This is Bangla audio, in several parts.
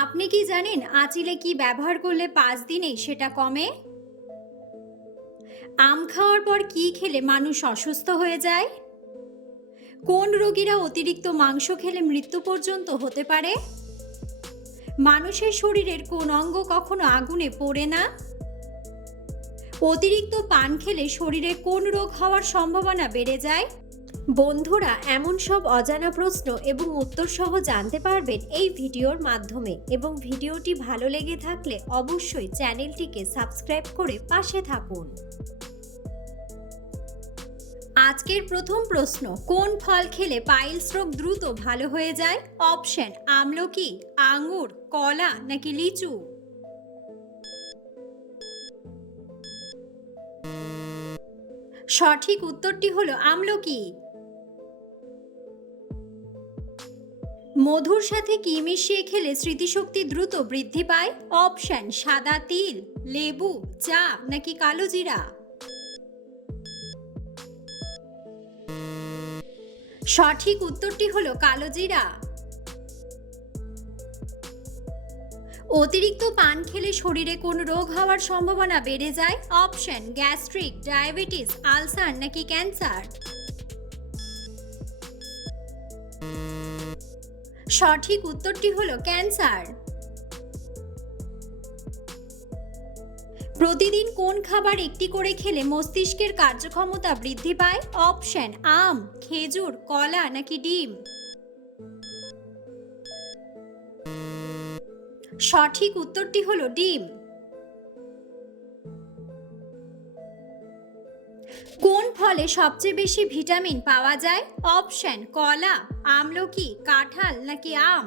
আপনি কি জানেন আঁচিলে কি ব্যবহার করলে 5 দিনেই সেটা কমে? আম খাওয়ার পর কি খেলে মানুষ অসুস্থ হয়ে যায়? কোন রোগীরা অতিরিক্ত মাংস খেলে মৃত্যু পর্যন্ত হতে পারে? মানুষের শরীরের কোন অঙ্গ কখনো আগুনে পোড়ে না? অতিরিক্ত পান খেলে শরীরে কোন রোগ হওয়ার সম্ভাবনা বেড়ে যায়? বন্ধুরা, এমন সব অজানা প্রশ্ন এবং উত্তর সহ জানতে পারবেন এই ভিডিওর মাধ্যমে, এবং ভিডিওটি ভালো লেগে থাকলে অবশ্যই চ্যানেলটিকে সাবস্ক্রাইব করে পাশে থাকুন। আজকের প্রথম প্রশ্ন, কোন ফল খেলে পাইলস রোগ দ্রুত ভালো হয়ে যায়? অপশন: আমলকি, আঙ্গুর, কলা নাকি লিচু? সঠিক উত্তরটি হলো আমলকি। মধুর সাথে কি মিশিয়ে খেলে স্মৃতিশক্তি দ্রুত বৃদ্ধি পায়? অপশন: সাদা তিল, লেবু, চা নাকি কালো জিরা? সঠিক উত্তরটি হলো কালো জিরা। অতিরিক্ত পান খেলে শরীরে কোন রোগ হওয়ার সম্ভাবনা বেড়ে যায়? অপশন: গ্যাস্ট্রিক, ডায়াবেটিস, আলসার নাকি ক্যান্সার? সঠিক উত্তরটি হলো ক্যান্সার। প্রতিদিন কোন খাবার একটি করে খেলে মস্তিষ্কের কার্যক্ষমতা বৃদ্ধি পায়? অপশন: আম, খেজুর, কলা নাকি ডিম? সঠিক উত্তরটি হলো ডিম। কোন ফলে সবচেয়ে বেশি ভিটামিন পাওয়া যায়? অপশন: কলা, আমলকি, কাঁঠাল নাকি আম?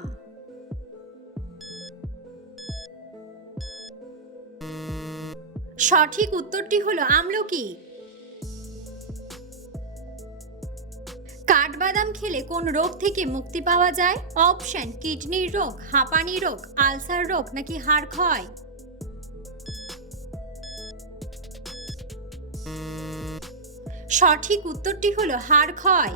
সঠিক উত্তরটি হলো আমলকি। কাঠবাদাম খেলে কোন রোগ থেকে মুক্তি পাওয়া যায়? অপশন: কিডনির রোগ, হাঁপানি রোগ, আলসার রোগ নাকি হাড় ক্ষয়? সঠিক উত্তরটি হলো হাড় ক্ষয়।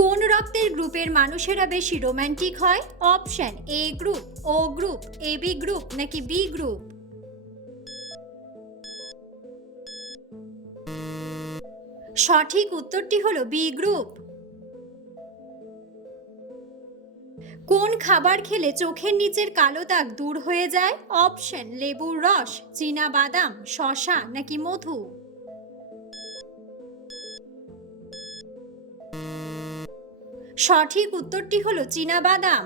কোন রক্তের গ্রুপের মানুষেরা বেশি রোমান্টিক হয়? অপশন: এ গ্রুপ, ও গ্রুপ, এবি গ্রুপ নাকি বি গ্রুপ? সঠিক উত্তরটি হলো বি গ্রুপ। কোন খাবার খেলে চোখের নিচের কালো দাগ দূর হয়ে যায়? অপশন: লেবুর রস, চীনা বাদাম, শসা নাকি মধু? সঠিক উত্তরটি হলো চীনা বাদাম।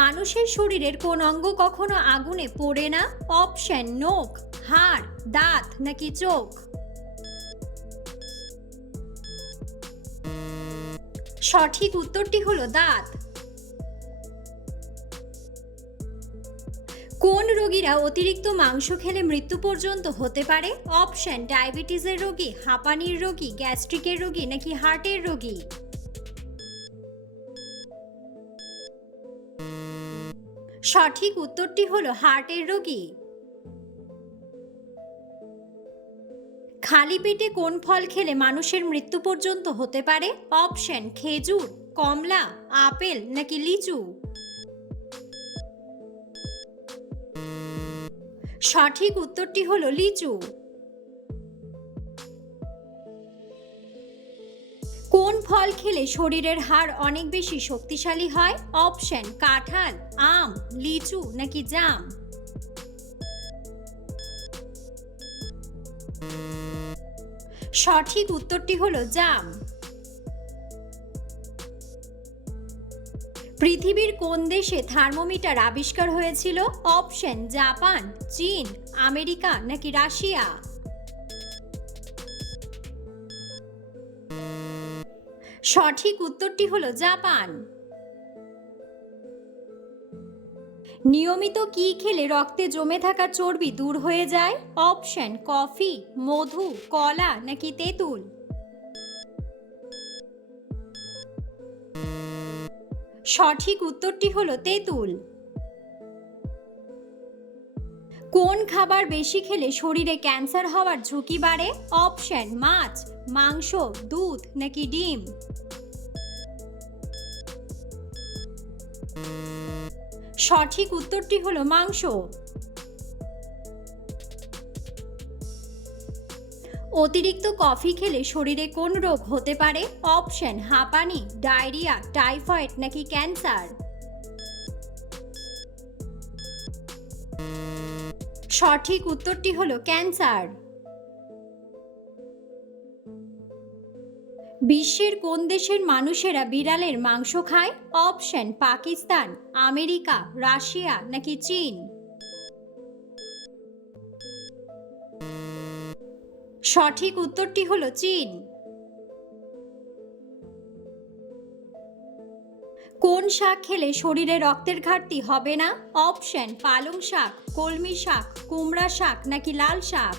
মানুষের শরীরের কোন অঙ্গ কখনো আগুনে পোড়ে না? অপশন: নখ, হাড়, দাঁত নাকি চোখ? সঠিক উত্তরটি হলো দাঁত। কোন রোগীরা অতিরিক্ত মাংস খেলে মৃত্যু পর্যন্ত হতে পারে? অপশন: ডায়াবেটিসের রোগী, হাঁপানির রোগী, গ্যাস্ট্রিকের রোগী নাকি হার্টের রোগী? সঠিক উত্তরটি হলো হার্টের রোগী। খালি পেটে কোন ফল খেলে মানুষের মৃত্যু পর্যন্ত হতে পারে? অপশন: খেজুর, কমলা, আপেল নাকি লিচু? সঠিক উত্তরটি হলো লিচু। কোন ফল খেলে শরীরের হাড় অনেক বেশি শক্তিশালী হয়? অপশন: কাঁঠাল, আম, লিচু নাকি জাম? সঠিক উত্তরটি হলো জাম। পৃথিবীর কোন দেশে থার্মোমিটার আবিষ্কার হয়েছিল? অপশন: জাপান, চীন, আমেরিকা নাকি রাশিয়া? সঠিক উত্তরটি হলো জাপান। নিয়মিত কি খেলে রক্তে জমে থাকা চর্বি দূর হয়ে যায়? অপশন: কফি, মধু, কলা নাকি তেঁতুল? সঠিক উত্তরটি হলো তেঁতুল। কোন খাবার বেশি খেলে শরীরে ক্যান্সার হওয়ার ঝুঁকি বাড়ে? অপশন মাছ, মাংস, দুধ নাকি ডিম। সঠিক উত্তরটি হলো মাংস। অতিরিক্ত কফি খেলে শরীরে কোন রোগ হতে পারে? অপশন হাঁপানি, ডায়রিয়া, টাইফয়েড নাকি ক্যান্সার। সঠিক উত্তরটি হলো ক্যান্সার। বিশ্বের কোন দেশের মানুষেরা বিড়ালের মাংস খায়? অপশন পাকিস্তান, আমেরিকা, রাশিয়া নাকি চীন। সঠিক উত্তরটি হলো চীন। কোন শাক খেলে শরীরে রক্তের ঘাটতি হবে না? অপশন পালং শাক, কলমি শাক, কুমড়া শাক নাকি লাল শাক।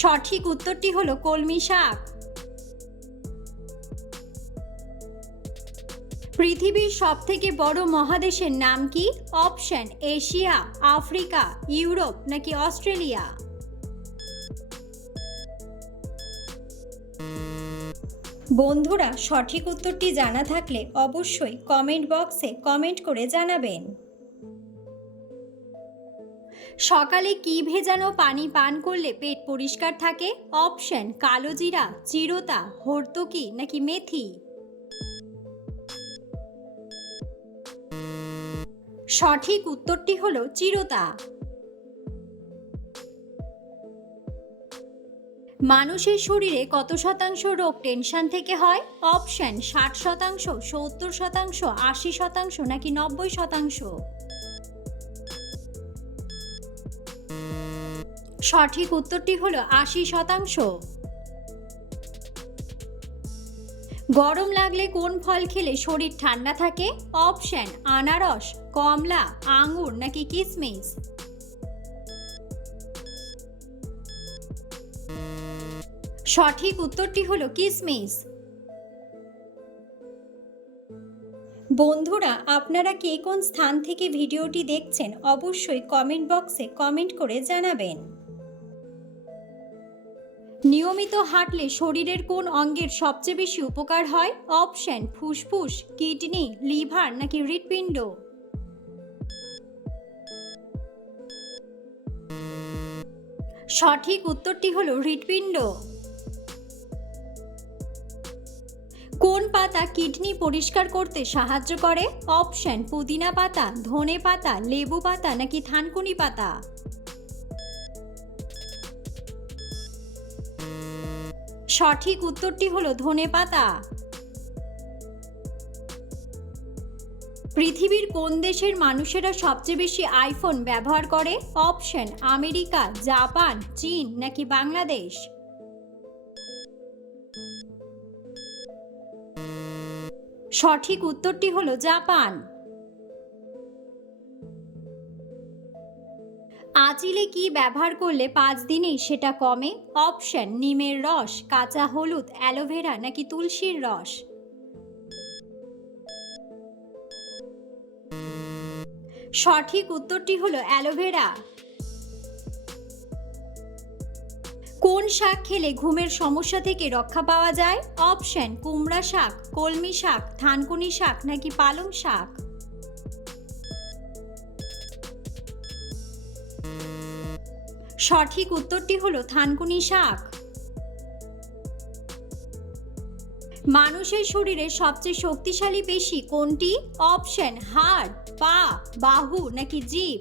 সঠিক উত্তরটি হলো কলমি শাক। পৃথিবীর সবথেকে বড় মহাদেশের নাম কি? অপশন এশিয়া, আফ্রিকা, ইউরোপ নাকি অস্ট্রেলিয়া। বন্ধুরা, সঠিক উত্তরটি জানা থাকলে অবশ্যই কমেন্ট বক্সে কমেন্ট করে জানাবেন। সকালে কি ভেজানো পানি পান করলে পেট পরিষ্কার থাকে? অপশন কালোজিরা, চিরতা, হর্তকি নাকি মেথি। সঠিক উত্তরটি হলো চিরতা। মানুষের শরীরে কত শতাংশ রোগ টেনশন থেকে হয়? অপশন 60%, 70%, 80% নাকি 90%। সঠিক উত্তরটি হলো 80%। গরম লাগলে কোন ফল খেলে শরীর ঠান্ডা থাকে? অপশন আনারস, কমলা, আঙ্গুর নাকি কিশমিশ। সঠিক উত্তরটি হলো কিশমিশ। বন্ধুরা, আপনারা কে কোন স্থান থেকে ভিডিওটি দেখছেন অবশ্যই কমেন্ট বক্সে কমেন্ট করে জানাবেন। নিয়মিত হাঁটলে শরীরের কোন অঙ্গের সবচেয়ে বেশি উপকার হয়? অপশন ফুসফুস, কিডনি, লিভার নাকি হৃৎপিণ্ড। সঠিক উত্তরটি হলো হৃৎপিণ্ড। কোন পাতা কিডনি পরিষ্কার করতে সাহায্য করে? অপশন পুদিনা পাতা, ধনে পাতা, লেবু পাতা নাকি থানকুনি পাতা। সঠিক উত্তরটি হলো ধনে পাতা। পৃথিবীর কোন দেশের মানুষেরা সবচেয়ে বেশি আইফোন ব্যবহার করে? অপশন আমেরিকা, জাপান, চীন নাকি বাংলাদেশ। সঠিক উত্তরটি হলো জাপান। আঁচিলে কি ব্যবহার করলে 5 দিনেই সেটা কমে? অপশন নিমের রস, কাঁচা হলুদ, অ্যালোভেরা নাকি তুলসীর রস। সঠিক উত্তরটি হলো অ্যালোভেরা। কোন শাক খেলে ঘুমের সমস্যা থেকে রক্ষা পাওয়া যায়? অপশন কুমড়া শাক, কলমি শাক, থানকুনি শাক নাকি পালং শাক। সঠিক উত্তরটি হলো থানকুনি শাক। মানুষের শরীরে সবচেয়ে শক্তিশালী পেশি কোনটি? অপশন হাড়, পা, বাহু নাকি জিভ।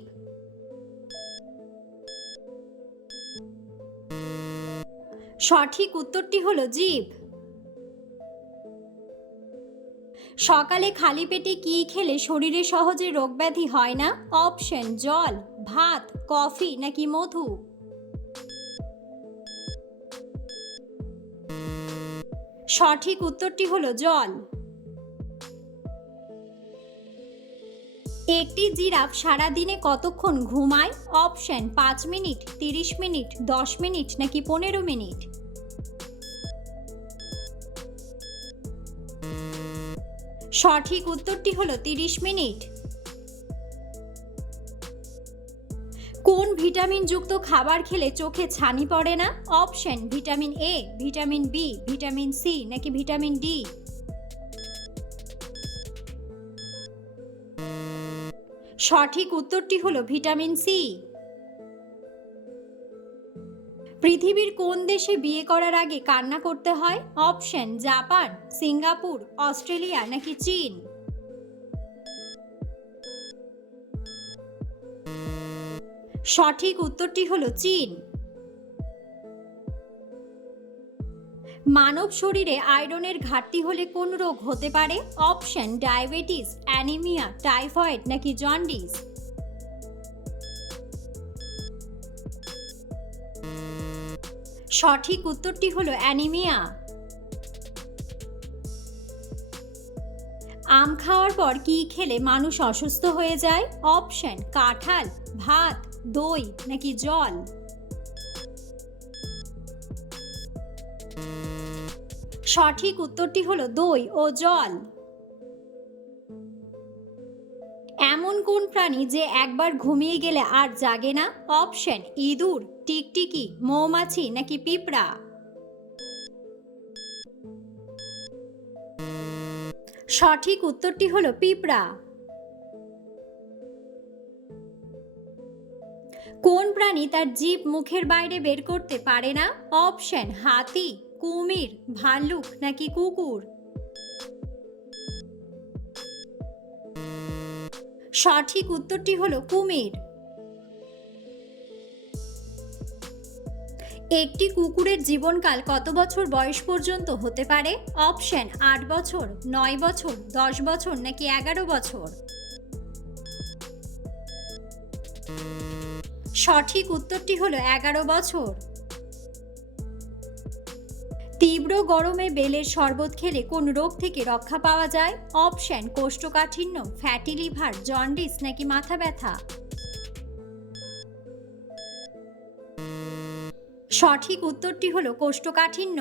সঠিক উত্তরটি হলো জিভ। সকালে খালি পেটে কি খেলে শরীরে সহজে রোগব্যাধি হয় না? অপশন জল, ভাত, কফি নাকি মধু। সঠিক উত্তরটি হলো জল। একটি জিরাফ সারাদিনে কতক্ষণ ঘুমায়? অপশন 5 মিনিট, 30 মিনিট, 10 মিনিট নাকি 15 মিনিট। সঠিক উত্তরটি হলো 30 মিনিট। কোন ভিটামিনযুক্ত খাবার খেলে চোখে ছানি পড়ে না? Option vitamin A, vitamin B, vitamin C নাকি ভিটামিন ডি। সঠিক উত্তরটি হলো ভিটামিন সি। পৃথিবীর কোন দেশে বিয়ে করার আগে কান্না করতে হয়? অপশন জাপান, সিঙ্গাপুর, অস্ট্রেলিয়া নাকি চীন। সঠিক উত্তরটি হলো চীন। মানব শরীরে আয়রনের ঘাটতি হলে কোন রোগ হতে পারে? অপশন ডায়াবেটিস, অ্যানিমিয়া, টাইফয়েড নাকি জন্ডিস। সঠিক উত্তরটি হলো অ্যানিমিয়া। আম খাওয়ার পর কি খেলে মানুষ অসুস্থ হয়ে যায়? অপশন কাঁঠাল, ভাত, দই নাকি জল। সঠিক উত্তরটি হলো দই ও জল। এমন কোন প্রাণী যে একবার ঘুমিয়ে গেলে আর জাগে না? অপশন ইঁদুর, টিকটিকি, মৌমাছি নাকি পিঁপড়া। সঠিক উত্তরটি হলো পিঁপড়া। কোন প্রাণী তার জিভ মুখের বাইরে বের করতে পারে না? অপশন হাতি, কুমির, ভাল্লুক নাকি কুকুর। সঠিক উত্তরটি হলো কুমির। একটি কুকুরের জীবনকাল কত বছর বয়স পর্যন্ত হতে পারে? অপশন 8 বছর, 9 বছর, 10 বছর নাকি 11 বছর। সঠিক উত্তরটি হলো 11 বছর। তীব্র গরমে বেলের শরবত খেলে কোন রোগ থেকে রক্ষা পাওয়া যায়? অপশন কোষ্ঠকাঠিন্য, ফ্যাটি লিভার, জন্ডিস নাকি মাথা ব্যথা। সঠিক উত্তরটি হলো কোষ্ঠকাঠিন্য।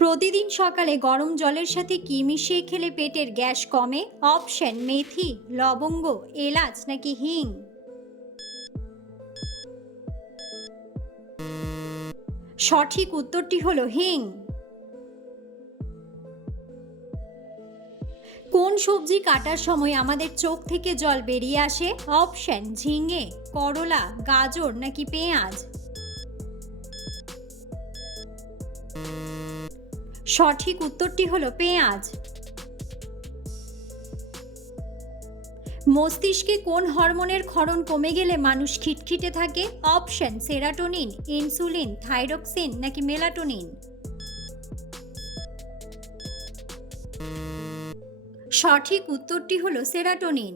প্রতিদিন সকালে গরম জলের সাথে কি মিশিয়ে খেলে পেটের গ্যাস কমে? অপশন মেথি, লবঙ্গ, এলাচ নাকি হিং। সঠিক উত্তরটি হলো হিং। কোন সবজি কাটার সময় আমাদের চোখ থেকে জল বেরিয়ে আসে? অপশন ঝিঙে, করলা, গাজর নাকি পেঁয়াজ। সঠিক উত্তরটি হলো পেঁয়াজ। মস্তিষ্কে কোন হরমোনের ক্ষরণ কমে গেলে মানুষ খিটখিটে থাকে? অপশন সেরাটোনিন, ইনসুলিন, থাইরক্সিন নাকি মেলাটোনিন। সঠিক উত্তরটি হলো সেরাটোনিন।